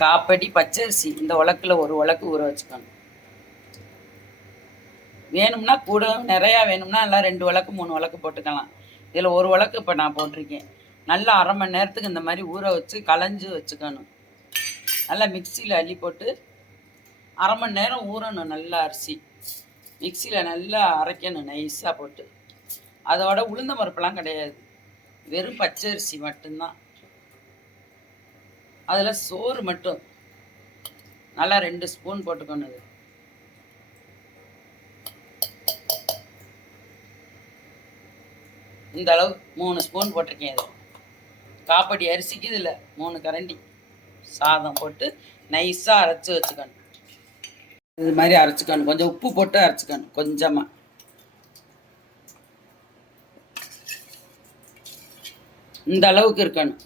காப்படி பச்சரிசி இந்த உலக்கில் ஒரு உலக்கு ஊற வச்சுக்கணும். வேணும்னா கூட நிறையா வேணும்னா எல்லாம் 2 உலக்கு 3 உலக்கு போட்டுக்கலாம். இதில் ஒரு உலக்கு இப்போ நான் போட்டிருக்கேன். நல்லா அரை மணி நேரத்துக்கு இந்த மாதிரி ஊற வச்சு களைஞ்சி வச்சுக்கணும். நல்லா மிக்சியில் அள்ளி போட்டு அரை மணி நேரம் ஊறணும். நல்லா அரிசி மிக்சியில் நல்லா அரைக்கணும் நைஸாக போட்டு. அதோட உளுந்த பருப்புலாம் கிடையாது, வெறும் பச்சரிசி மட்டும்தான். அதில் சோறு மட்டும் நல்லா 2 ஸ்பூன் போட்டுக்கணும். இந்த அளவு 3 ஸ்பூன் போட்டிருக்கேன். இது காப்படி அரிசிக்கு இதில் 3 கரண்டி சாதம் போட்டு நைஸாக அரைச்சி வச்சுக்கணும். இது மாதிரி அரைச்சிக்கணும். கொஞ்சம் உப்பு போட்டு அரைச்சிக்கணும். கொஞ்சமாக இந்த அளவுக்கு இருக்கணும்.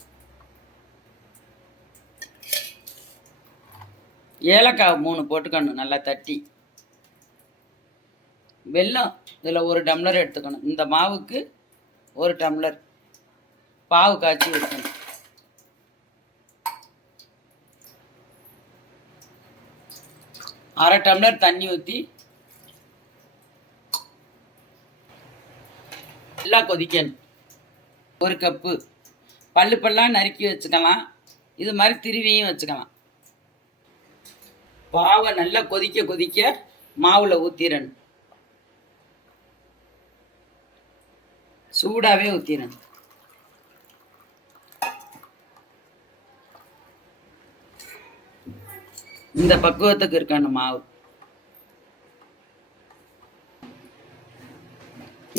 ஏலக்காய் 3 போட்டுக்கணும் நல்லா தட்டி. வெல்லம் இதில் 1 டம்ளர் எடுத்துக்கணும். இந்த மாவுக்கு 1 டம்ளர் பாவு காய்ச்சி வைக்கணும். அரை டம்ளர் தண்ணி ஊற்றி நல்லா கொதிக்கணும். 1 கப்பு பல்லாக நறுக்கி வச்சுக்கலாம். இது மாதிரி திருவியும் வச்சுக்கலாம். பாவை நல்லா கொதிக்க கொதிக்க மாவில் ஊற்றிடணும். சூடாகவே ஊற்றிடணும். இந்த பக்குவத்துக்கு இருக்கணும் மாவு.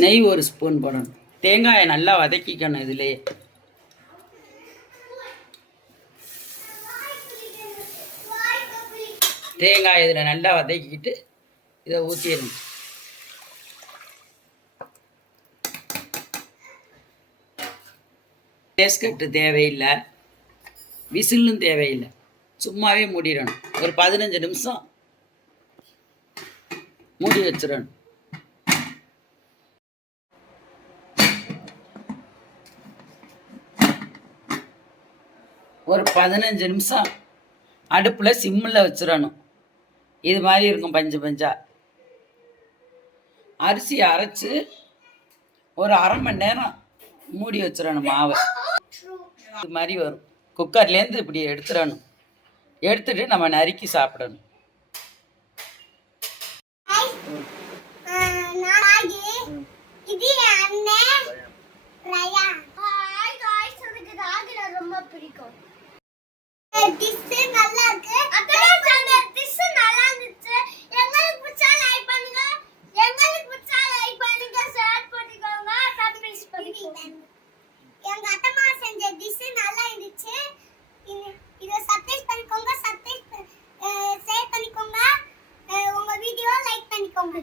நெய் 1 ஸ்பூன் போடணும். தேங்காயை நல்லா வதக்கிக்கணும். இதுலேயே தேங்காய் இதில் நல்லா வதக்கிக்கிட்டு இதை ஊற்றிடணும். டேஸ்கட்டு தேவையில்லை, விசிலும் தேவையில்லை, சும்மாவே மூடிடணும். ஒரு 15 நிமிஷம் மூடி வச்சிடணும். ஒரு 15 நிமிஷம் அடுப்பில் சிம்மில் வச்சிடணும். இது மாதிரி இருக்கும் பஞ்சு பஞ்சா. அரிசி அரைச்சி ஒரு அரை மணி நேரம் மூடி வச்சிடணும் மாவை. இது மாதிரி வரும். குக்கர்லேருந்து இப்படி எடுத்துடணும். எடுத்துட்டு நம்ம நறுக்கி சாப்பிடணும். ரொம்ப பிடிக்கும். நல்லா இருக்கு. நல்லா இருந்துச்சு. எங்களுக்கு பிடிச்சா லைக் பண்ணுங்க. எங்களுக்கு பிடிச்சா லைக் பண்ணுங்க. ஷேர் பண்ணிக்கோங்க. சப்ஸ்கிரைப் பண்ணிக்கோங்க. எங்க அத்தம்மா செஞ்ச டிஷ் நல்லா இருந்துச்சு. இத சப்ஸ்கிரைப் பண்ணிக்கோங்க. ஷேர் பண்ணிக்கோங்க. உங்க வீடியோ லைக் பண்ணிக்கோங்க.